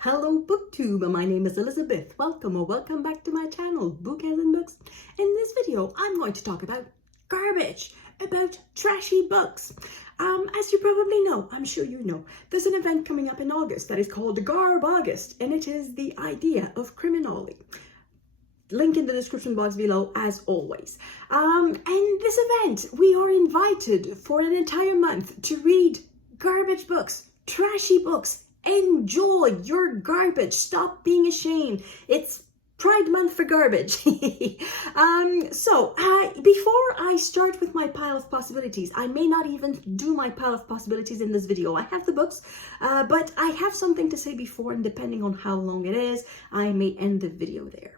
Hello BookTube, my name is Elizabeth. Welcome or welcome back to my channel, Book and Books. In this video, I'm going to talk about garbage, about trashy books. As you probably know, I'm sure you know, there's an event coming up in August that is called Garbaugust, and it is the idea of criminology. Link in the description box below as always. And this event, we are invited for an entire month to read garbage books, trashy books. Enjoy your garbage. Stop being ashamed. It's Pride Month for garbage. So before I start with my pile of possibilities, I may not even do my pile of possibilities in this video. I have the books, but I have something to say before, and depending on how long it is, I may end the video there.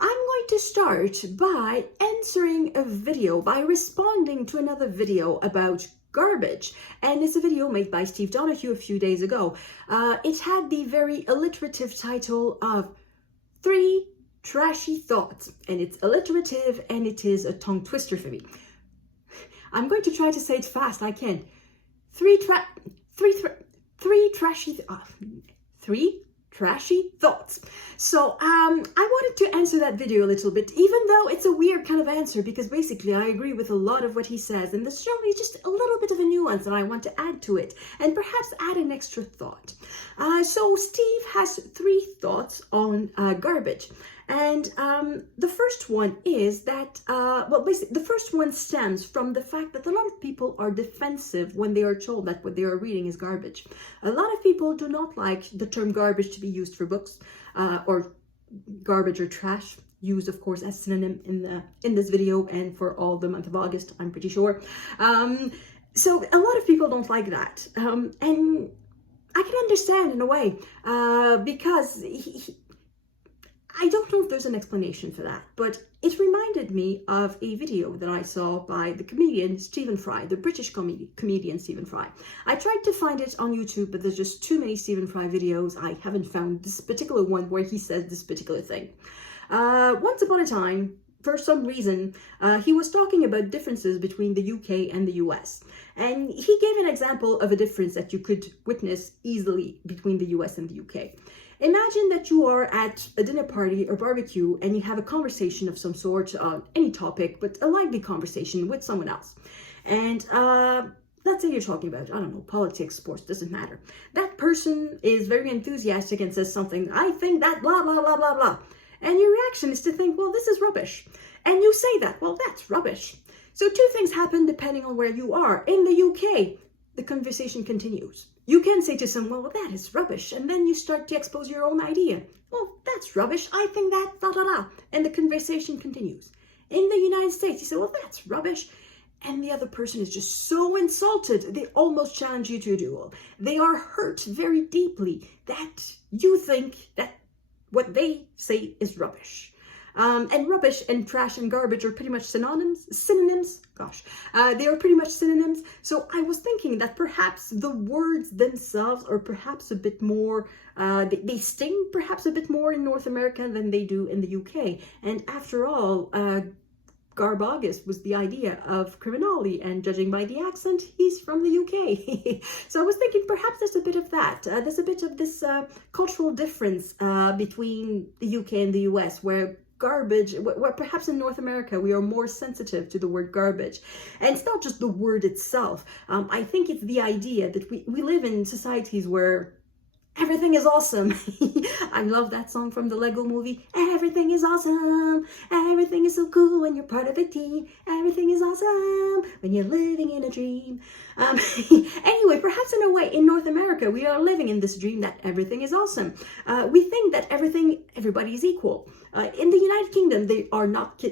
I'm going to start by answering a video, by responding to another video about garbage, and it's a video made by Steve Donahue a few days ago. It had the very alliterative title of 3 Trashy Thoughts, and it's alliterative and it is a tongue twister for me. I'm going to try to say it fast. I can. 3 trashy thoughts. So I wanted to answer that video a little bit, even though it's a weird kind of answer, because basically I agree with a lot of what he says, and there's only just a little bit of a nuance that I want to add to it, and perhaps add an extra thought. So Steve has 3 thoughts on garbage. And the first one is that, basically the first one stems from the fact that a lot of people are defensive when they are told that what they are reading is garbage. A lot of people do not like the term garbage to be used for books, or garbage or trash, used of course as synonym in this video and for all the month of August, I'm pretty sure. So a lot of people don't like that. And I can understand in a way, because I don't know if there's an explanation for that, but it reminded me of a video that I saw by the comedian Stephen Fry, the British comedian Stephen Fry. I tried to find it on YouTube, but there's just too many Stephen Fry videos. I haven't found this particular one where he says this particular thing. Once upon a time, for some reason, he was talking about differences between the UK and the US. And he gave an example of a difference that you could witness easily between the US and the UK. Imagine that you are at a dinner party or barbecue and you have a conversation of some sort on any topic, but a lively conversation with someone else. And let's say you're talking about, I don't know, politics, sports, doesn't matter. That person is very enthusiastic and says something, I think that blah, blah, blah, blah, blah. And your reaction is to think, well, this is rubbish. And you say that, well, that's rubbish. So 2 things happen depending on where you are. In the UK, the conversation continues. You can say to someone, well, that is rubbish. And then you start to expose your own idea. Well, that's rubbish. I think that, da, da, da. And the conversation continues. In the United States, you say, well, that's rubbish. And the other person is just so insulted, they almost challenge you to a duel. They are hurt very deeply that you think that what they say is rubbish. And rubbish and trash and garbage are pretty much synonyms. Gosh, they are pretty much synonyms. So I was thinking that perhaps the words themselves are perhaps a bit more, they sting perhaps a bit more in North America than they do in the UK. And after all, Garbaugust was the idea of criminology, and judging by the accent, he's from the UK. So I was thinking perhaps there's a bit of that. There's a bit of this cultural difference between the UK and the US, where garbage, where perhaps in North America we are more sensitive to the word garbage. And it's not just the word itself. I think it's the idea that we live in societies where everything is awesome. I love that song from the Lego movie. Everything is awesome. Everything is so cool when you're part of a team. Everything is awesome when you're living in a dream. Anyway, perhaps in a way, in North America, we are living in this dream that everything is awesome. We think that everybody is equal. In the United Kingdom, they are not.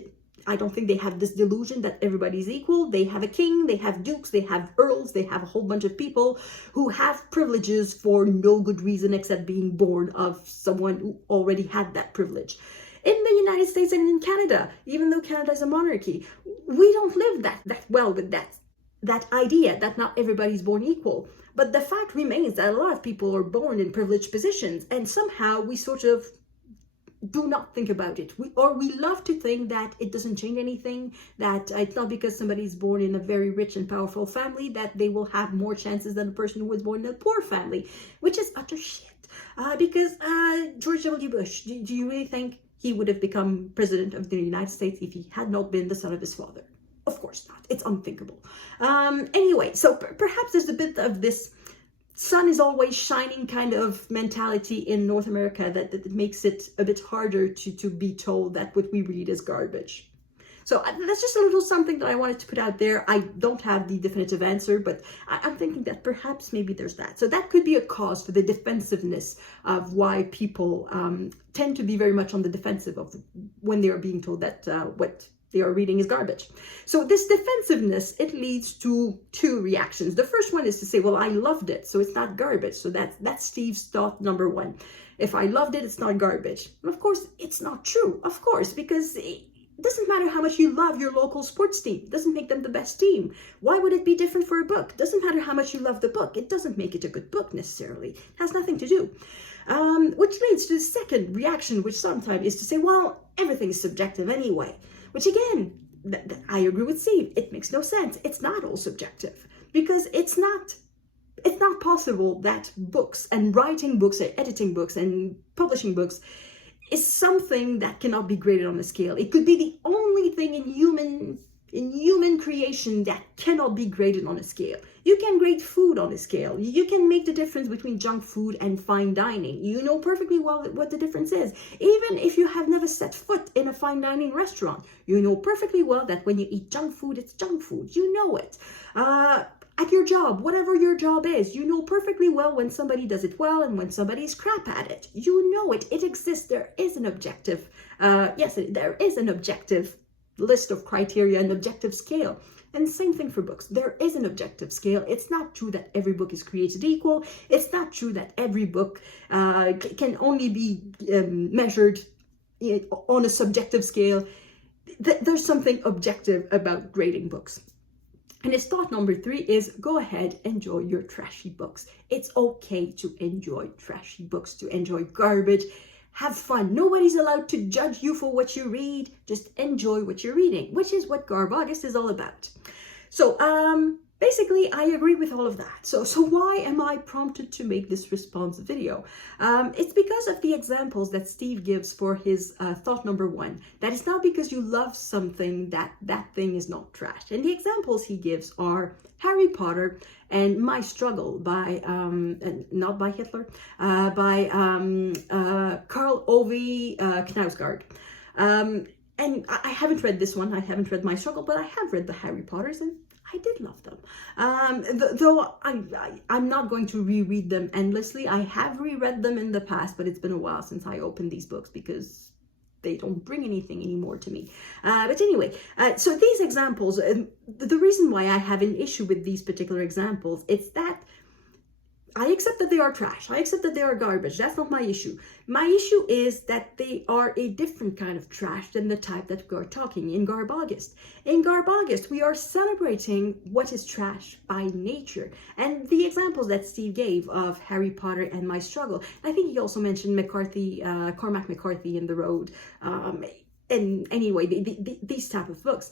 I don't think they have this delusion that everybody's equal. They have a king, they have dukes, they have earls, they have a whole bunch of people who have privileges for no good reason except being born of someone who already had that privilege. In the United States and in Canada, even though Canada is a monarchy, we don't live that well with that idea that not everybody's born equal. But the fact remains that a lot of people are born in privileged positions, and somehow we sort of do not think about it. We love to think that it doesn't change anything, that it's not because somebody's born in a very rich and powerful family that they will have more chances than a person who was born in a poor family, which is utter shit. Because George W. Bush, do you really think he would have become president of the United States if he had not been the son of his father? Of course not. It's unthinkable. Anyway, so perhaps there's a bit of this sun is always shining kind of mentality in North America that makes it a bit harder to be told that what we read is garbage. So that's just a little something that I wanted to put out there. I don't have the definitive answer, but I'm thinking that perhaps maybe there's that. So that could be a cause for the defensiveness of why people tend to be very much on the defensive of when they are being told that what they are reading is garbage. So this defensiveness, it leads to two reactions. The first one is to say, well, I loved it, so it's not garbage. So that's Steve's thought number one. If I loved it, it's not garbage. And of course, it's not true, of course, because it doesn't matter how much you love your local sports team. It doesn't make them the best team. Why would it be different for a book? It doesn't matter how much you love the book. It doesn't make it a good book necessarily. It has nothing to do. Which leads to the second reaction, which sometimes is to say, well, everything is subjective anyway. Which again, I agree with Steve. It makes no sense. It's not all subjective because it's not possible that books and writing books and editing books and publishing books is something that cannot be graded on a scale. It could be the only thing in human creation that cannot be graded on a scale. You can grade food on a scale. You can make the difference between junk food and fine dining. You know perfectly well what the difference is. Even if you have never set foot in a fine dining restaurant, you know perfectly well that when you eat junk food, it's junk food. You know it. At your job, whatever your job is, you know perfectly well when somebody does it well and when somebody's crap at it. You know it. It exists. There is an objective. Yes, there is an objective list of criteria, an objective scale. And same thing for books. There is an objective scale. It's not true that every book is created equal. It's not true that every book can only be measured on a subjective scale. There's something objective about grading books. And his thought number 3 is go ahead, enjoy your trashy books. It's okay to enjoy trashy books, to enjoy garbage. Have fun. Nobody's allowed to judge you for what you read. Just enjoy what you're reading, which is what Garbaugust is all about. So basically, I agree with all of that. So why am I prompted to make this response video? It's because of the examples that Steve gives for his thought number 1. That it's not because you love something that thing is not trash. And the examples he gives are Harry Potter and My Struggle by, not by Hitler, by Karl Ove Knausgaard. And I haven't read this one. I haven't read My Struggle, but I have read the Harry Potters and I did love them. Though I'm not going to reread them endlessly. I have reread them in the past, but it's been a while since I opened these books because they don't bring anything anymore to me. But anyway, so these examples, the reason why I have an issue with these particular examples, it's that I accept that they are trash. I accept that they are garbage. That's not my issue. My issue is that they are a different kind of trash than the type that we are talking in Garbaugust. In Garbaugust, we are celebrating what is trash by nature. And the examples that Steve gave of Harry Potter and My Struggle, I think he also mentioned Cormac McCarthy in The Road. And anyway, these type of books,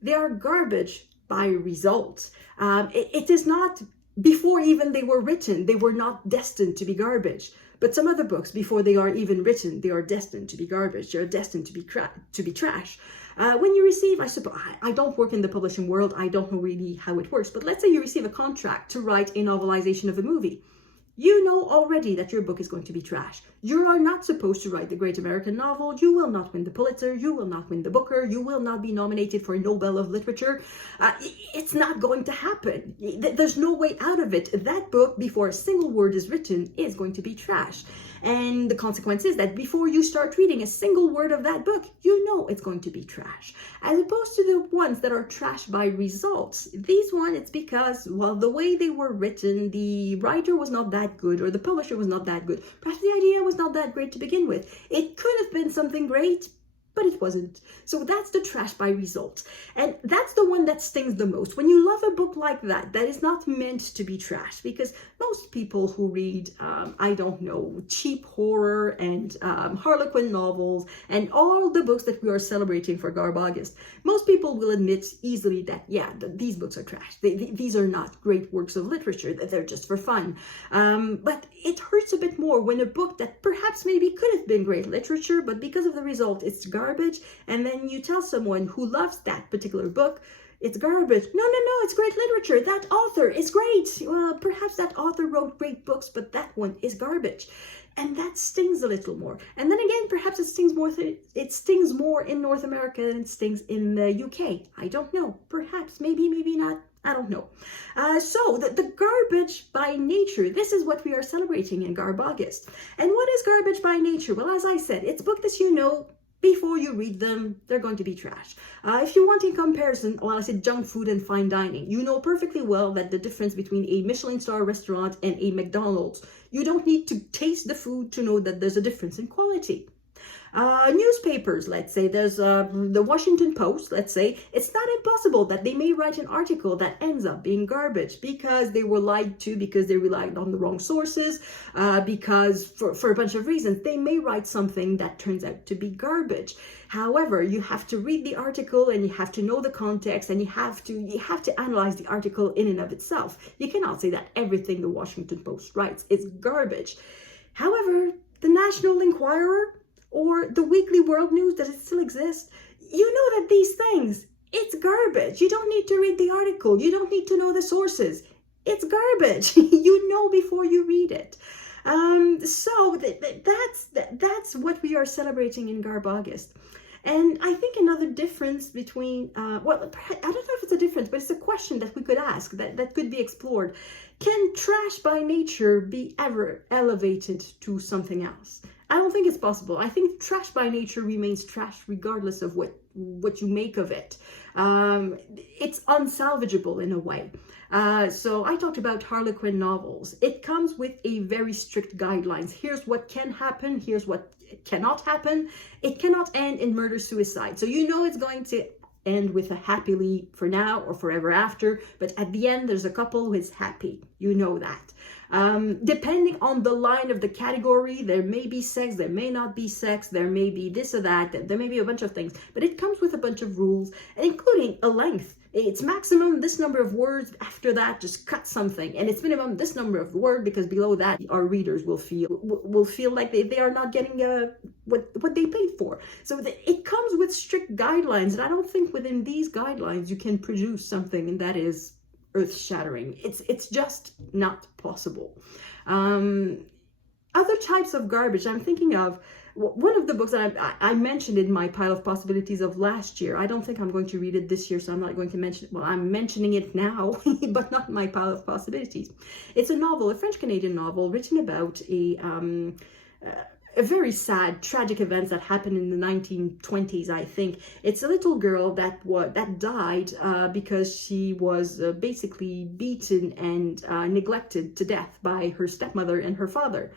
they are garbage by result. It is not... Before even they were written, they were not destined to be garbage. But some other books, before they are even written, they are destined to be garbage. They are destined to be trash. When you receive, I suppose, I don't work in the publishing world. I don't know really how it works. But let's say you receive a contract to write a novelization of a movie. You know already that your book is going to be trash. You are not supposed to write the great American novel. You will not win the Pulitzer. You will not win the Booker. You will not be nominated for a Nobel of Literature. It's not going to happen. There's no way out of it. That book, before a single word is written, is going to be trash. And the consequence is that before you start reading a single word of that book, you know it's going to be trash. As opposed to the ones that are trash by results. These ones, it's because, well, the way they were written, the writer was not that good, or the publisher was not that good. Perhaps the idea was not that great to begin with. It could have been something great, but it wasn't. So that's the trash by result. And that's the one that stings the most. When you love a book like that, that is not meant to be trash, because most people who read, I don't know, cheap horror and Harlequin novels and all the books that we are celebrating for Garbaugust, most people will admit easily that, yeah, these books are trash. These are not great works of literature, that they're just for fun. But it hurts a bit more when a book that perhaps maybe could have been great literature, but because of the result, it's garbage, and then you tell someone who loves that particular book, it's garbage. No, it's great literature. That author is great. Well, perhaps that author wrote great books, but that one is garbage. And that stings a little more. And then again, perhaps it stings more in North America than it stings in the UK. I don't know. Perhaps, maybe not. I don't know. So the garbage by nature, this is what we are celebrating in Garbaugust. And what is garbage by nature? Well, as I said, it's books that you know before you read them, they're going to be trash. If you want a comparison, well, I said junk food and fine dining. You know perfectly well that the difference between a Michelin star restaurant and a McDonald's, you don't need to taste the food to know that there's a difference in quality. Newspapers, let's say, there's the Washington Post, let's say, it's not impossible that they may write an article that ends up being garbage because they were lied to, because they relied on the wrong sources, because for a bunch of reasons, they may write something that turns out to be garbage. However, you have to read the article and you have to know the context, and you have to analyze the article in and of itself. You cannot say that everything the Washington Post writes is garbage. However, the National Enquirer or the Weekly World News, does it still exist? You know that these things, it's garbage. You don't need to read the article. You don't need to know the sources. It's garbage. You know before you read it. So that's what we are celebrating in Garbaugust. And I think another difference between, well, I don't know if it's a difference, but it's a question that we could ask, that could be explored. Can trash by nature be ever elevated to something else? I don't think it's possible. I think trash by nature remains trash regardless of what you make of it. It's unsalvageable in a way. So I talked about Harlequin novels. It comes with a very strict guidelines. Here's what can happen. Here's what cannot happen. It cannot end in murder-suicide. So you know it's going to end with a happily for now or forever after. But at the end, there's a couple who is happy. You know that. Depending on the line of the category, there may be sex, there may not be sex, there may be this or that, there may be a bunch of things, but it comes with a bunch of rules, including a length. It's maximum this number of words. After that, just cut something, and it's minimum this number of words, because below that, our readers will feel like they are not getting what they paid for. So it comes with strict guidelines, and I don't think within these guidelines you can produce something that is earth-shattering. It's just not possible. Other types of garbage I'm thinking of, one of the books that I mentioned in my pile of possibilities of last year. I don't think I'm going to read it this year, so I'm not going to mention it. Well, I'm mentioning it now, but not my pile of possibilities. It's a novel, a French-Canadian novel, written about a very sad, tragic events that happened in the 1920s, I think. It's a little girl that died because she was basically beaten and neglected to death by her stepmother and her father.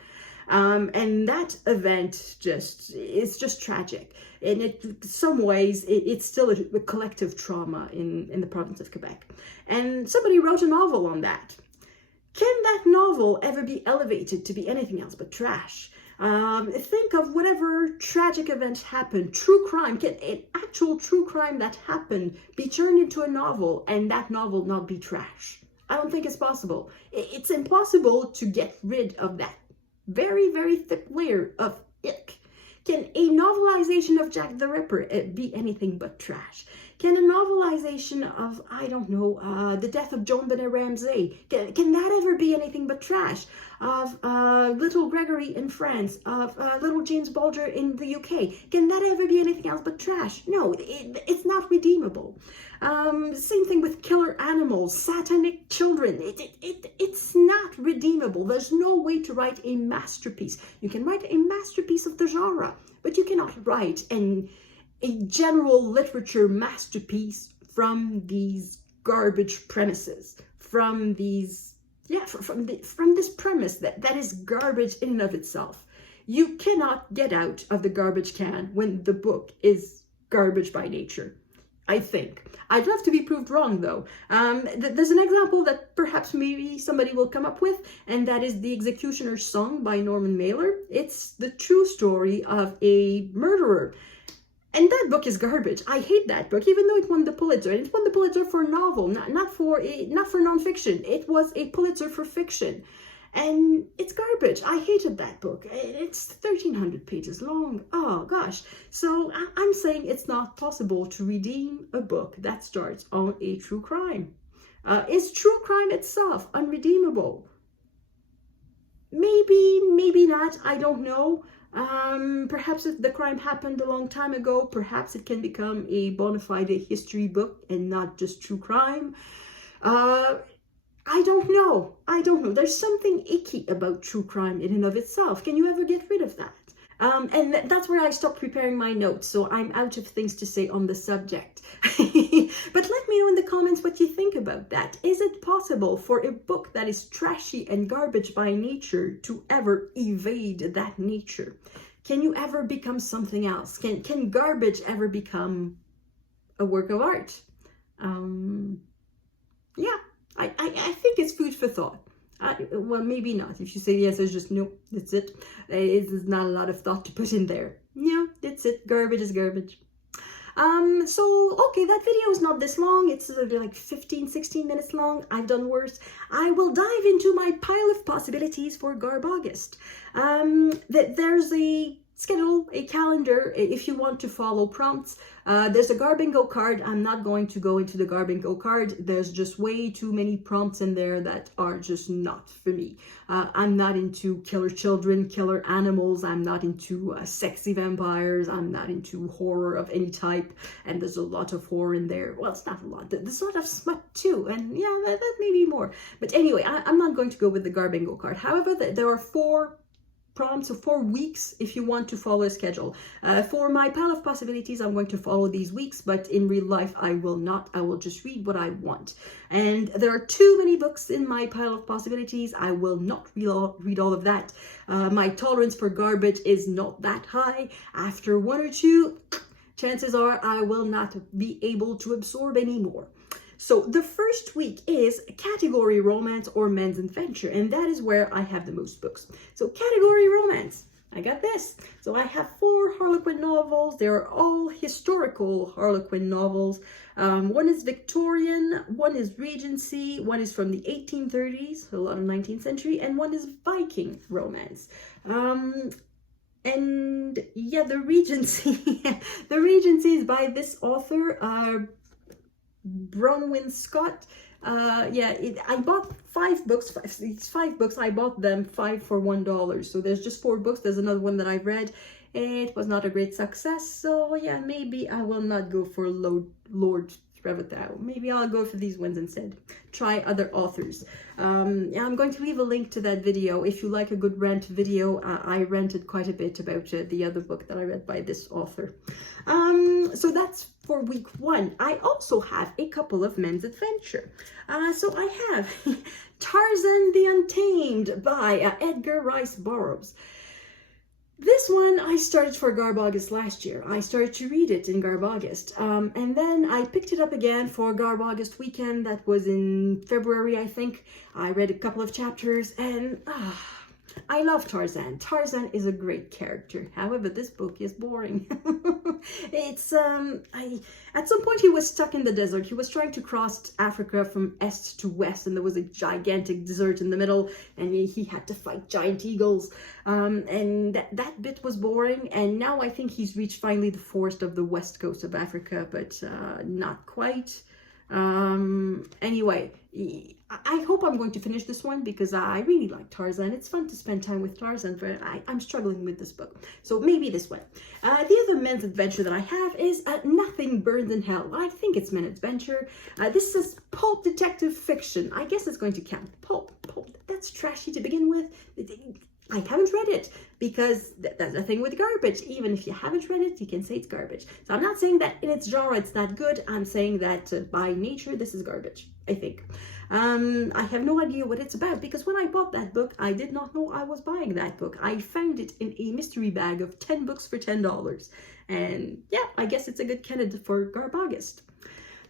And that event is just tragic. And in some ways, it's still a collective trauma in the province of Quebec. And somebody wrote a novel on that. Can that novel ever be elevated to be anything else but trash? Think of whatever tragic event happened, true crime. Can an actual true crime that happened be turned into a novel and that novel not be trash? I don't think it's possible. It's impossible to get rid of that very, very thick layer of ick. Can a novelization of Jack the Ripper be anything but trash? Can a novelization of, I don't know, the death of Joan Benet Ramsey, can that ever be anything but trash? Of Little Gregory in France, of Little James Bulger in the UK, can that ever be anything else but trash? No, it's not redeemable. Same thing with killer animals, satanic children. It's not redeemable. There's no way to write a masterpiece. You can write a masterpiece of the genre, but you cannot write a general literature masterpiece from these garbage premises, from these, from this premise that is garbage in and of itself. You cannot get out of the garbage can when the book is garbage by nature, I think. I'd love to be proved wrong, though. There's an example that perhaps maybe somebody will come up with, and that is The Executioner's Song by Norman Mailer. It's the true story of a murderer. And that book is garbage. I hate that book, even though it won the Pulitzer. And it won the Pulitzer for novel, not for nonfiction. It was a Pulitzer for fiction. And it's garbage. I hated that book. It's 1,300 pages long. Oh, gosh. So I'm saying it's not possible to redeem a book that starts on a true crime. Is true crime itself unredeemable? Maybe, maybe not. I don't know. Perhaps if the crime happened a long time ago, perhaps it can become a bona fide history book and not just true crime. I don't know. I don't know. There's something icky about true crime in and of itself. Can you ever get rid of that? And that's where I stopped preparing my notes, so I'm out of things to say on the subject. But let me know in the comments what you think about that. Is it possible for a book that is trashy and garbage by nature to ever evade that nature? Can you ever become something else? Can garbage ever become a work of art? Yeah. I think it's food for thought. Well, maybe not. If you say yes, it's just no, that's it. There's not a lot of thought to put in there. Yeah, that's it. Garbage is garbage. So, okay, that video is not this long. It's like 15, 16 minutes long. I've done worse. I will dive into my pile of possibilities for Garbaugust. There's a schedule, a calendar, if you want to follow prompts. There's a Garbaugust card. I'm not going to go into the Garbaugust card. There's just way too many prompts in there that are just not for me. I'm not into killer children, killer animals. I'm not into sexy vampires. I'm not into horror of any type. And there's a lot of horror in there. Well, it's not a lot. There's a lot of smut too. And yeah, that may be more. But anyway, I'm not going to go with the Garbaugust card. However, there are 4 prompts, or 4 weeks if you want to follow a schedule. For my pile of possibilities, I'm going to follow these weeks, but in real life, I will not. I will just read what I want. And there are too many books in my pile of possibilities. I will not read all of that. My tolerance for garbage is not that high. After 1 or 2, chances are I will not be able to absorb any more. So the first week is category romance or men's adventure, and that is where I have the most books. So category romance, I got this. So I have 4 Harlequin novels. They're all historical Harlequin novels. One is Victorian, one is Regency, one is from the 1830s, a lot of 19th century, and one is Viking romance. And yeah, the Regency, the Regency is by this author, Bronwyn Scott. I bought 5 books. It's 5 books. I bought them 5 for $1. So there's just 4 books. There's another one that I've read. It was not a great success. So yeah, maybe I will not go for Lord Trevethow. Maybe I'll go for these ones instead. Try other authors. I'm going to leave a link to that video. If you like a good rant video, I ranted quite a bit about the other book that I read by this author. So that's for week 1. I also have a couple of men's adventure. So I have Tarzan the Untamed by Edgar Rice Burroughs. This one I started for Garbaugust last year. I started to read it in Garbaugust. And then I picked it up again for Garbaugust weekend. That was in February, I think. I read a couple of chapters and I love Tarzan. Tarzan is a great character. However, this book is boring. It's, at some point he was stuck in the desert. He was trying to cross Africa from east to west, and there was a gigantic desert in the middle, and he had to fight giant eagles. And that bit was boring, and now I think he's reached finally the forest of the west coast of Africa, but not quite. Anyway, I hope I'm going to finish this one because I really like Tarzan. It's fun to spend time with Tarzan, but I'm struggling with this book. So maybe this one. The other men's adventure that I have is Nothing Burns in Hell. I think it's men's adventure. This is pulp detective fiction. I guess it's going to count. Pulp. That's trashy to begin with. I haven't read it, because that's the thing with garbage. Even if you haven't read it, you can say it's garbage. So I'm not saying that in its genre it's not good. I'm saying that by nature this is garbage, I think. I have no idea what it's about, because when I bought that book, I did not know I was buying that book. I found it in a mystery bag of 10 books for $10. And yeah, I guess it's a good candidate for Garbaugust.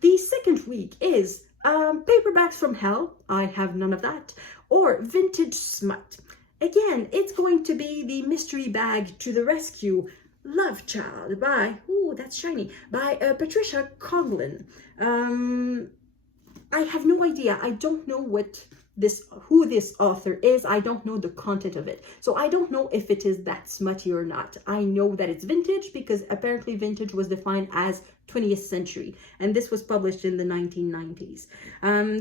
The second week is Paperbacks from Hell. I have none of that. Or Vintage Smut. Again, it's going to be the mystery bag to the rescue. Love Child by, ooh, that's shiny, by Patricia Coughlin. I have no idea. I don't know who this author is. I don't know the content of it. So I don't know if it is that smutty or not. I know that it's vintage, because apparently vintage was defined as 20th century. And this was published in the 1990s.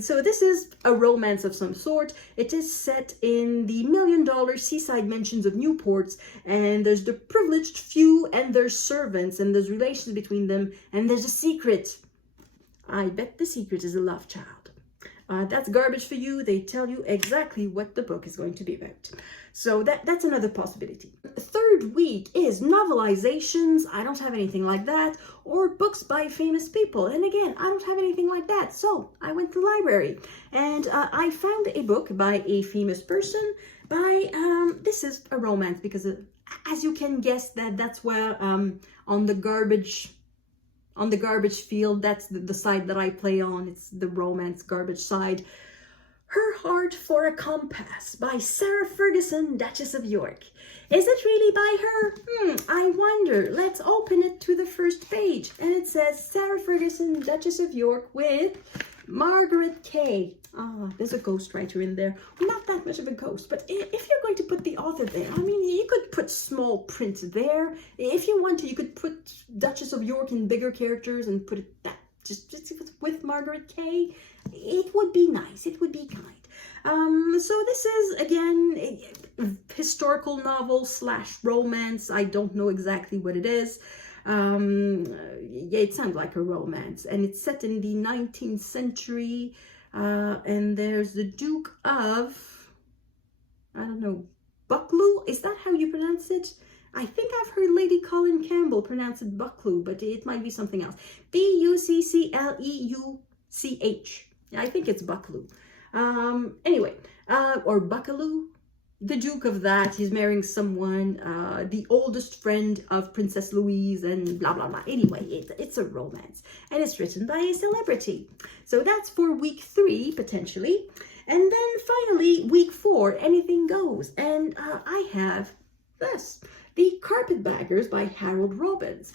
So this is a romance of some sort. It is set in the $1 million seaside mansions of Newports. And there's the privileged few and their servants. And there's relations between them. And there's a secret. I bet the secret is a love child. That's garbage for you. They tell you exactly what the book is going to be about. So that's another possibility. The third week is novelizations. I don't have anything like that. Or books by famous people. And again, I don't have anything like that. So I went to the library and I found a book by a famous person. This is a romance, because as you can guess, that's where on the garbage field, that's the side that I play on. It's the romance garbage side. Her Heart for a Compass by Sarah Ferguson, Duchess of York. Is it really by her? I wonder. Let's open it to the first page. And it says Sarah Ferguson, Duchess of York, with Margaret Kay. There's a ghostwriter in there. Not that much of a ghost, but if you're going to put the author there, I mean, you could put small print there. If you want to, you could put Duchess of York in bigger characters and put it that just with Margaret Kay. It would be nice. It would be kind. So this is, again, a historical novel / romance. I don't know exactly what it is. Yeah, it sounds like a romance, and it's set in the 19th century. And there's the Duke of, I don't know, Buccleuch? Is that how you pronounce it? I think I've heard Lady Colin Campbell pronounce it Buccleuch, but it might be something else. Buccleuch. Yeah, I think it's Buccleuch. Anyway, or Buccleuch. The Duke of that, he's marrying someone, the oldest friend of Princess Louise, and blah, blah, blah. Anyway, it's a romance, and it's written by a celebrity. So that's for week 3, potentially. And then finally, week 4, anything goes. And I have this, The Carpetbaggers by Harold Robbins.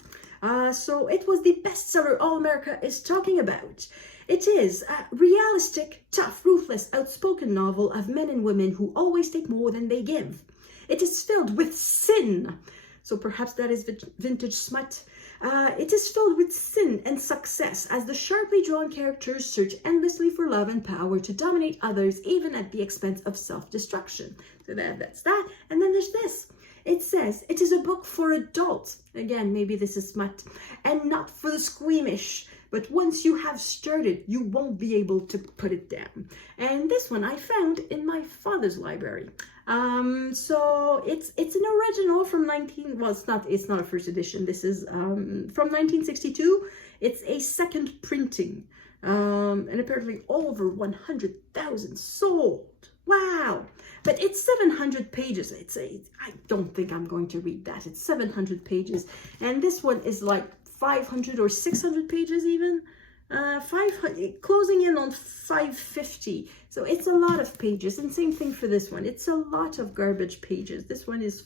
So it was the bestseller All America is talking about. It is a realistic, tough, ruthless, outspoken novel of men and women who always take more than they give. It is filled with sin. So perhaps that is vintage smut. It is filled with sin and success as the sharply drawn characters search endlessly for love and power to dominate others, even at the expense of self-destruction. So that's that. And then there's this. It says, it is a book for adults. Again, maybe this is smut. And not for the squeamish. But once you have started, you won't be able to put it down. And this one I found in my father's library. So it's an original from it's not a first edition. This is from 1962. It's a second printing. And apparently over 100,000 sold. Wow. But it's 700 pages. I don't think I'm going to read that. It's 700 pages. And this one is like 500 or 600 pages even. 500, closing in on 550. So it's a lot of pages. And same thing for this one. It's a lot of garbage pages. This one is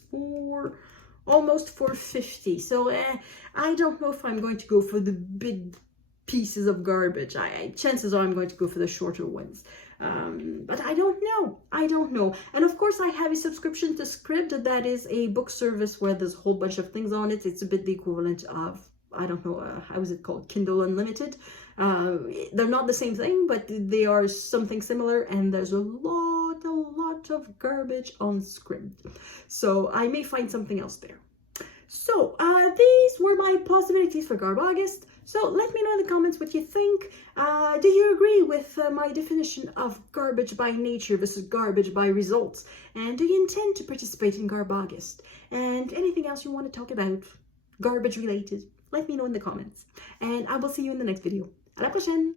almost 450. So I don't know if I'm going to go for the big pieces of garbage. Chances are I'm going to go for the shorter ones. But I don't know. And of course I have a subscription to Scribd. That is a book service where there's a whole bunch of things on it. It's a bit the equivalent of, I don't know, how is it called? Kindle Unlimited. They're not the same thing, but they are something similar. And there's a lot of garbage on Scribd. So I may find something else there. So these were my possibilities for Garbaugust. So let me know in the comments what you think. Do you agree with my definition of garbage by nature versus garbage by results? And do you intend to participate in Garbaugust? And anything else you want to talk about, garbage related, let me know in the comments. And I will see you in the next video. À la prochaine!